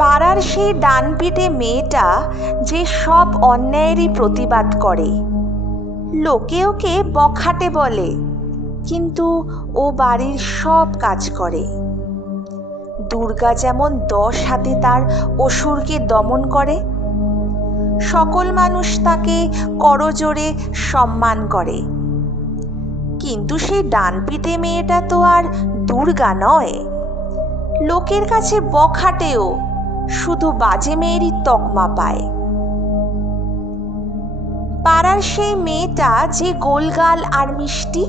পাড়ার সেই ডানপিটে মেয়েটা যে সব অন্যায়েরই প্রতিবাদ করে, লোকে ওকে বখাটে বলে, কিন্তু ও বাড়ির সব কাজ করে। দুর্গা যেমন 10 হাতে তার অসুরকে দমন করে, সকল মানুষ তাকে করজোড়ে সম্মান করে। কিন্তু সেই ডানপিটে মেয়েটা তো আর দুর্গা নয়, লোকের কাছে বখাটেও শুধু বাজে মেয়েরই তকমা পায়। পাড়ার সেই মেয়েটা যে গোলগাল আর মিষ্টি,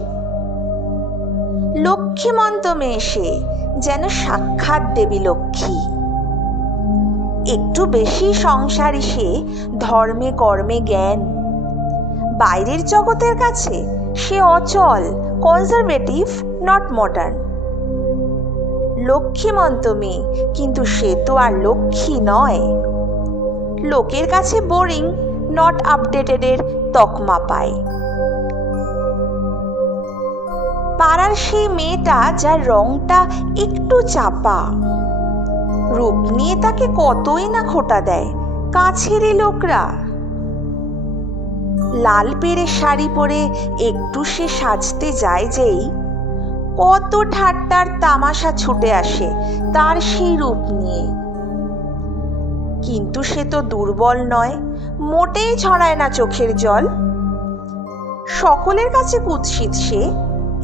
লক্ষ্মীমন্ত মেয়ে, সে যেন সাক্ষাৎ দেবী লক্ষ্মী। একটু বেশি সংসারী সে, ধর্মে কর্মে জ্ঞান। বাইরের জগতের কাছে সে অচল, কনজারভেটিভ, নট মডার্ন। লক্ষ্মীমন্ত মেয়ে, কিন্তু সে তো আর লক্ষ্মী নয়। লোকের কাছে বোরিং, নট আপডেটেডের তকমা পায়। পাড়ার সেই মেয়েটা যার রংটা একটু চাপা, রূপ নিয়ে তাকে কতই না খোঁটা দেয় কাছেরই লোকরা। লাল পেরে শাড়ি পরে একটু সে সাজতে যায় যেই, কত ঠাট্টার তামাশা ছুটে আসে তার সেই রূপ নিয়ে। কিন্তু সে তো দুর্বল নয়, মোটেই ছড়ায় না চোখের জল। সকলের কাছে কুৎসিত সে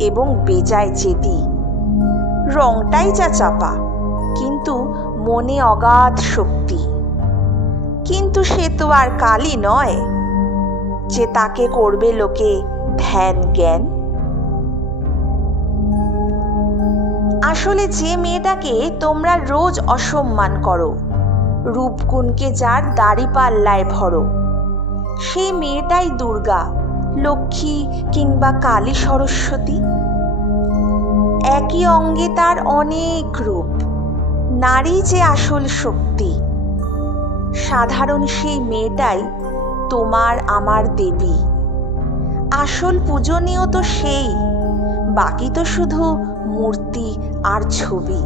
এবং বেজায় জেদি। রংটাই যা চাপা, কিন্তু মনে অগাধ শক্তি। কিন্তু সে তো আর কালী নয় যে তাকে করবে লোকে ধ্যান জ্ঞান। আসলে যে মেয়েটাকে তোমরা রোজ অসম্মান করো, রূপগুণকে যার দাড়িপাল্লায় ভরো, সেই মেয়েটাই দুর্গা, লক্ষ্মী কিংবা কালী সরস্বতী। একই অঙ্গে তার অনেক রূপ, নারী যে আসল শক্তি। সাধারণ সেই মেয়েটাই তোমার আমার দেবী। আসল পূজনীয় তো সেই, বাকি তো শুধু মূর্তি আর ছবি।